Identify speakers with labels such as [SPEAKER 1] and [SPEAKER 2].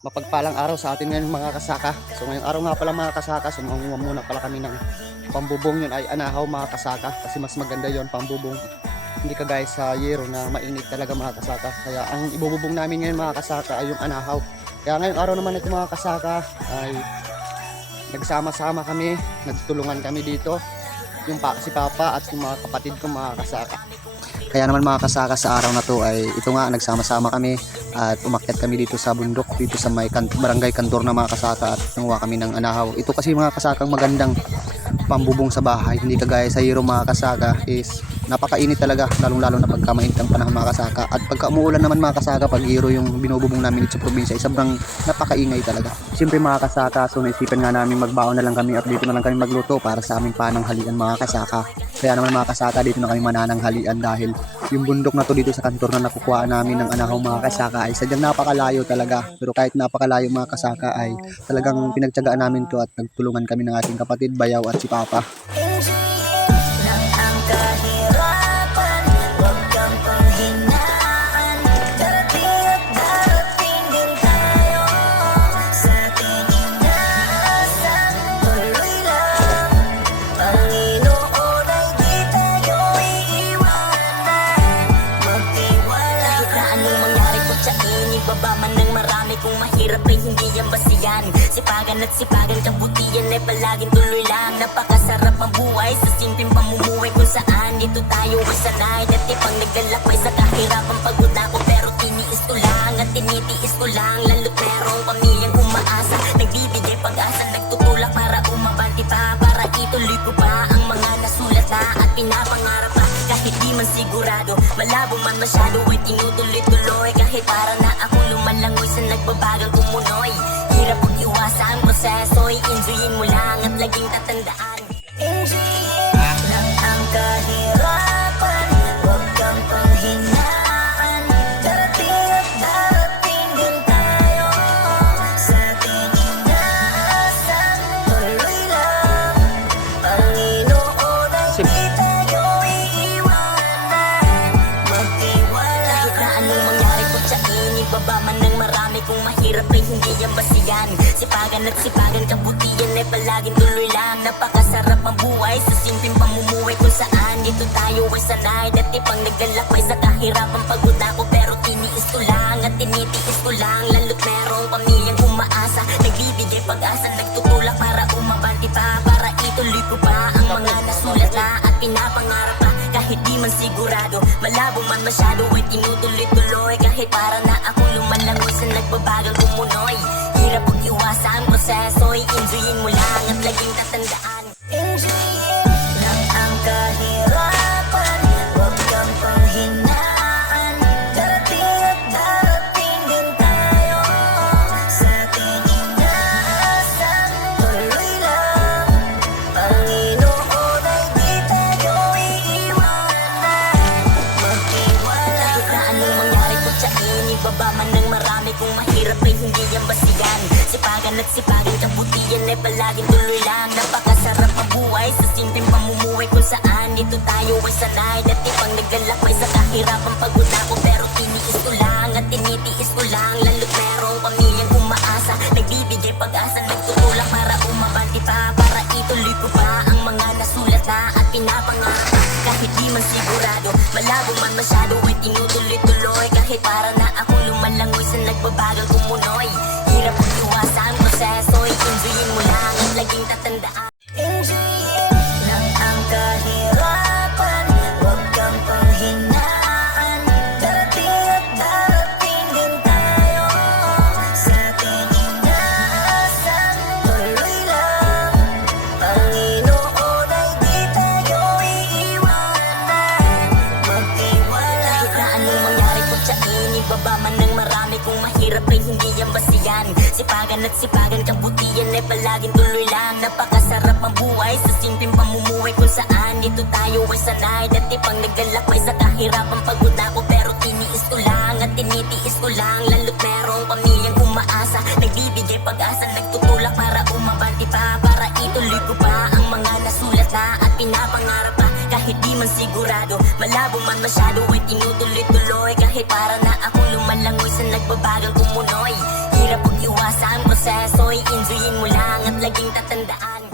[SPEAKER 1] Mapagpalang araw sa atin ngayon mga kasaka. So ngayong araw nga pala mga kasaka, sumunguha muna pala kami ng pambubong yun ay anahaw mga kasaka kasi mas maganda yon pambubong. Hindi ka guys sa yero na mainit talaga mga kasaka. Kaya ang ibububong namin ngayon mga kasaka ay yung anahaw. Kaya ngayong araw naman ito mga kasaka ay nagsama-sama kami, nagtulungan kami dito. Yung pa, si Papa at yung mga kapatid ko mga kasaka. Kaya naman mga kasaka sa araw na to ay ito nga nagsama-sama kami at umakyat kami dito sa bundok dito sa may kan- barangay Kantor na mga kasaka at nanguha kami ng anahaw. Ito kasi mga kasakang magandang pambubong sa bahay. Hindi kagaya sa Hero mga kasaka is napakainit talaga lalong lalo na pagka mainit ang panahon mga kasaka at pagka umuulan naman mga kasaka pag Hero yung binububong namin dito sa probinsya ay sobrang napakaingay talaga. Siyempre mga kasaka so naisipan nga namin magbaon na lang kami at dito na lang kami magluto para sa aming pananghalian mga kasaka. Kaya naman mga kasaka dito na kami manananghalian dahil yung bundok na to dito sa kantor na nakukuha namin ng anahaw mga kasaka ay sadyang napakalayo talaga. Pero kahit napakalayo mga kasaka ay talagang pinagtyagaan namin to at nagtulungan kami ng ating kapatid Bayaw at si Papa.
[SPEAKER 2] Mahirap ay hindi yan basiyan Sipagan at sipagan kabutihan ay palaging tuloy lang. Napakasarap ang buhay sa simpleng pamumuhay Kung saan. Dito tayo ay sanay Dati pang naglalakbay sa kahirapan Pagod ako pero tiniis ko lang At tinitiis ko lang. Lalo't merong pamilyang umaasa Nagbibigay pag-asa Nagtutulak para umabanti pa. Para ituloy ko sigurado Malabo man masyado ay tinutuloy-tuloy Kahit para na ako lumalangoy sa nagbabagang kumunoy. Hirap pag iwasa ang proseso I-enjoyin mo lang at laging tatandaan hindi yan basigan Sipagan at sipagan kabutihan ay palaging tuloy lang. Napakasarap ang buhay Sa simpleng pamumuhay kung saan. Dito tayo ay sanay Dati pang naglalakbay sa kahirapan Pagod ako pero tiniis ko lang At tinitiis ko lang. Lalo't merong pamilyang umaasa Nagbibigay pag-asa Nagtutulak para umabanti pa Para ituloy ko pa ang mga nasulat na At pinapangarap pa kahit man sigurado Malabo man masyado ay tinutuloy-tuloy. Kahit para na ako lumalangoy sa nagbabagang kumunoy. Hirap pag iwasa ang proseso I-enjoyin mo lang at laging tatandaan Mahirap ay hindi yan basigan Sipagan at sipagan kabutihan ay palaging tuloy lang. Napakasarap ang buhay Sa simpleng pamumuhay kung saan. Dito tayo ay sanay Dati pang naglalakbay sa kahirapan Pagod ako pero tiniis ko lang. At tinitiis ko lang Lalo't merong pamilyang umaasa. Nagbibigay pag-asa sa inig Baba man ng marami Kung mahirap ay hindi yan basigan Sipagan at sipagan kabutihan ay palaging tuloy lang. Napakasarap ang buhay Sa simpleng pamumuhay kung saan. Dito tayo ay sanay Dati pang naglalakbay sa kahirapan Pagod ako pero tiniis ko lang At tinitiis ko lang ay tinutuloy-tuloy Kahit para na ako lumalangoy sa nagbabagang kumunoy. Hirap pag iwan proseso Enjoyin mo lang at laging tatandaan